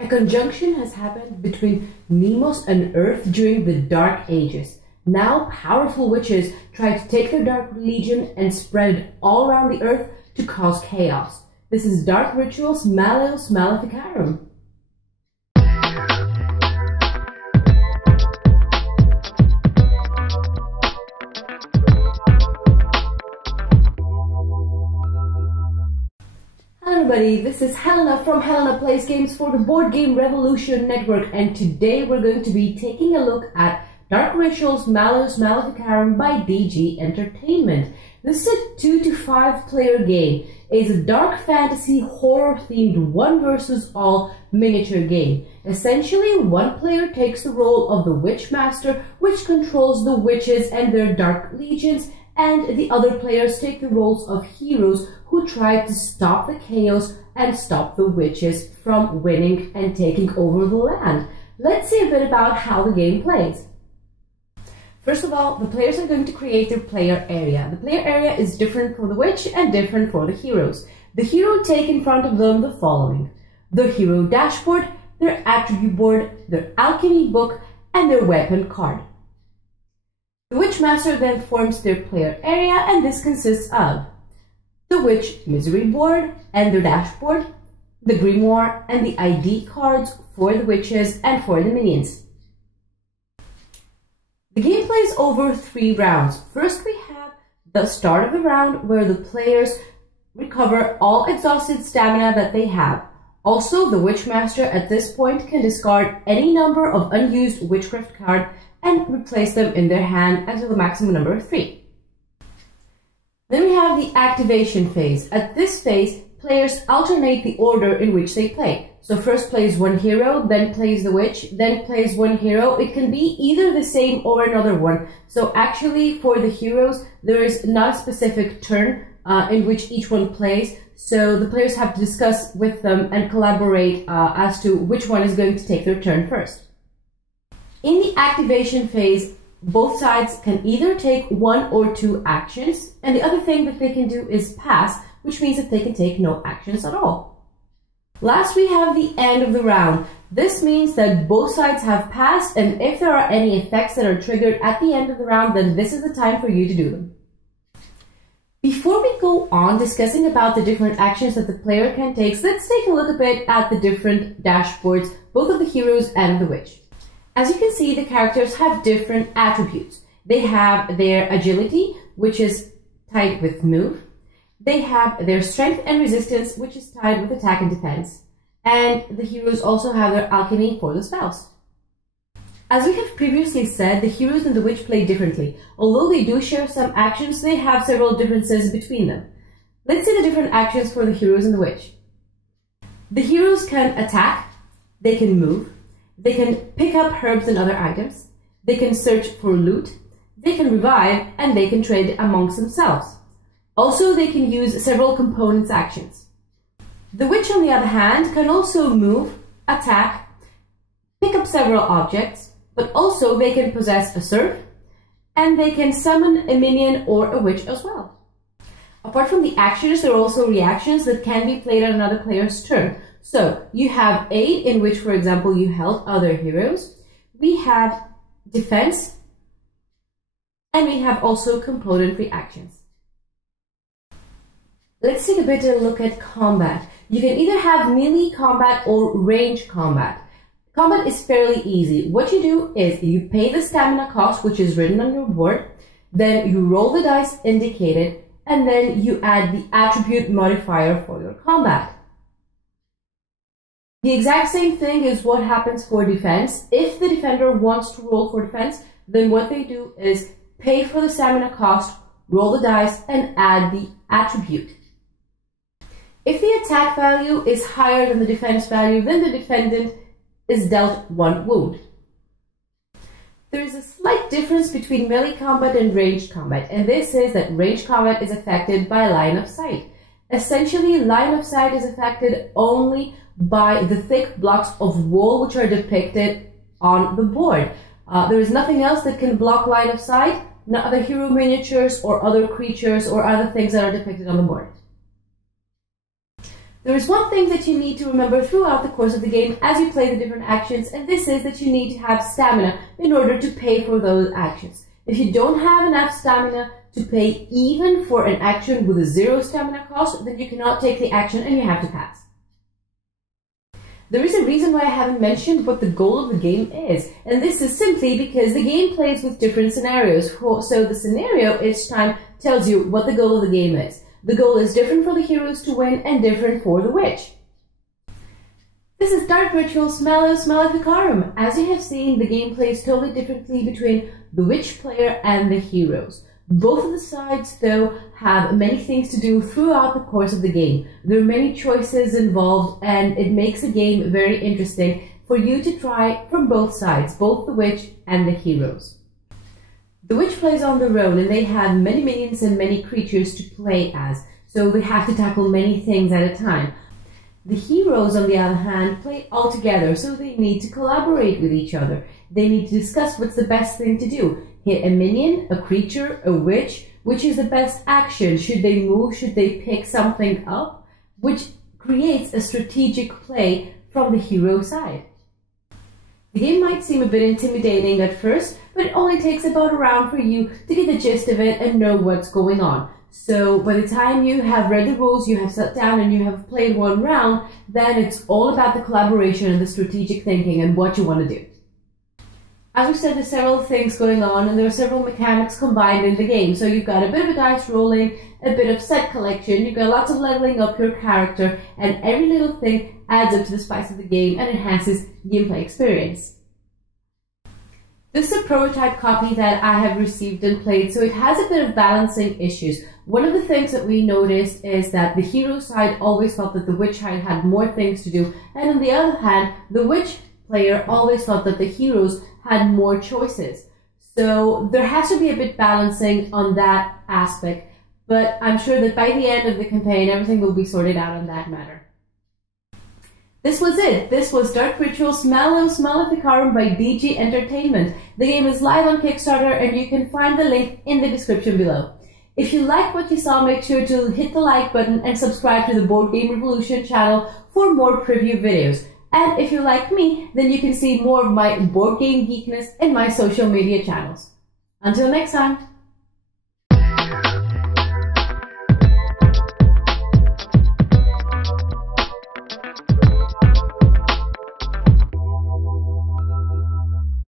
A conjunction has happened between Neemoss and Earth during the Dark Ages. Now powerful witches try to take their dark religion and spread it all around the Earth to cause chaos. This is Dark Rituals Malleus Maleficarum. Hello everybody, this is Helena from Helena Plays Games for the Board Game Revolution Network, and today we're going to be taking a look at Dark Rituals Malleus Maleficarum by DG Entertainment. This is a 2 to 5 player game. It's a dark fantasy horror themed one versus all miniature game. Essentially, one player takes the role of the Witch Master, which controls the witches and their dark legions, and the other players take the roles of heroes who try to stop the chaos and stop the witches from winning and taking over the land. Let's see a bit about how the game plays. First of all, the players are going to create their player area. The player area is different for the witch and different for the heroes. The hero take in front of them the following: the hero dashboard, their attribute board, their alchemy book, and their weapon card. The Witch Master then forms their player area, and this consists of the Witch Misery board and their dashboard, the Grimoire, and the ID cards for the witches and for the minions. The game plays over 3 rounds. First, we have the start of the round where the players recover all exhausted stamina that they have. Also, the Witch Master at this point can discard any number of unused witchcraft cards and replace them in their hand until the maximum number of 3. Then we have the activation phase. At this phase, players alternate the order in which they play. So first plays one hero, then plays the witch, then plays one hero. It can be either the same or another one. So actually for the heroes, there is not a specific turn in which each one plays. So the players have to discuss with them and collaborate as to which one is going to take their turn first. In the activation phase, both sides can either take 1 or 2 actions, and the other thing that they can do is pass, which means that they can take no actions at all. Last, we have the end of the round. This means that both sides have passed, and if there are any effects that are triggered at the end of the round, then this is the time for you to do them. Before we go on discussing about the different actions that the player can take, let's take a look a bit at the different dashboards, both of the heroes and the witch. As you can see, the characters have different attributes. They have their agility, which is tied with move. They have their strength and resistance, which is tied with attack and defense. And the heroes also have their alchemy for the spells. As we have previously said, the heroes and the witch play differently. Although they do share some actions, they have several differences between them. Let's see the different actions for the heroes and the witch. The heroes can attack, they can move, they can pick up herbs and other items, they can search for loot, they can revive, and they can trade amongst themselves. Also, they can use several components actions. The witch, on the other hand, can also move, attack, pick up several objects, but also they can possess a serf, and they can summon a minion or a witch as well. Apart from the actions, there are also reactions that can be played on another player's turn. So, you have aid, in which, for example, you help other heroes. We have defense, and we have also component reactions. Let's take a bit of a look at combat. You can either have melee combat or range combat. Combat is fairly easy. What you do is you pay the stamina cost, which is written on your board, then you roll the dice indicated, and then you add the attribute modifier for your combat. The exact same thing is what happens for defense. If the defender wants to roll for defense, then what they do is pay for the stamina cost, roll the dice, and add the attribute. If the attack value is higher than the defense value, then the defendant is dealt 1 wound. There is a slight difference between melee combat and ranged combat, and this is that ranged combat is affected by line of sight. Essentially, line of sight is affected only by the thick blocks of wall which are depicted on the board. There is nothing else that can block line of sight, no other hero miniatures or other creatures or other things that are depicted on the board. There is one thing that you need to remember throughout the course of the game as you play the different actions, and this is that you need to have stamina in order to pay for those actions. If you don't have enough stamina to pay even for an action with a 0 stamina cost, then you cannot take the action and you have to pass. There is a reason why I haven't mentioned what the goal of the game is, and this is simply because the game plays with different scenarios, so the scenario each time tells you what the goal of the game is. The goal is different for the heroes to win and different for the witch. This is Dark Ritual's Malleus Maleficarum. As you have seen, the game plays totally differently between the witch player and the heroes. Both of the sides, though, have many things to do throughout the course of the game. There are many choices involved, and it makes the game very interesting for you to try from both sides, both the witch and the heroes. The witch plays on their own, and they have many minions and many creatures to play as, so they have to tackle many things at a time. The heroes, on the other hand, play all together, so they need to collaborate with each other. They need to discuss what's the best thing to do. Hit a minion, a creature, a witch, which is the best action? Should they move? Should they pick something up? Which creates a strategic play from the hero side. The game might seem a bit intimidating at first, but it only takes about a round for you to get the gist of it and know what's going on. So by the time you have read the rules, you have sat down and you have played one round, then it's all about the collaboration and the strategic thinking and what you want to do. As we said, there's several things going on and there are several mechanics combined in the game. So you've got a bit of a dice rolling, a bit of set collection, you've got lots of leveling up your character, and every little thing adds up to the spice of the game and enhances gameplay experience. This is a prototype copy that I have received and played, so it has a bit of balancing issues. One of the things that we noticed is that the hero side always felt that the witch side had more things to do, and on the other hand, the witch player always thought that the heroes had more choices. So there has to be a bit balancing on that aspect, but I'm sure that by the end of the campaign, everything will be sorted out on that matter. This was it. This was Dark Ritual's Malleus Maleficarum by BG Entertainment. The game is live on Kickstarter and you can find the link in the description below. If you liked what you saw, make sure to hit the like button and subscribe to the Board Game Revolution channel for more preview videos. And if you're like me, then you can see more of my board game geekness in my social media channels. Until next time!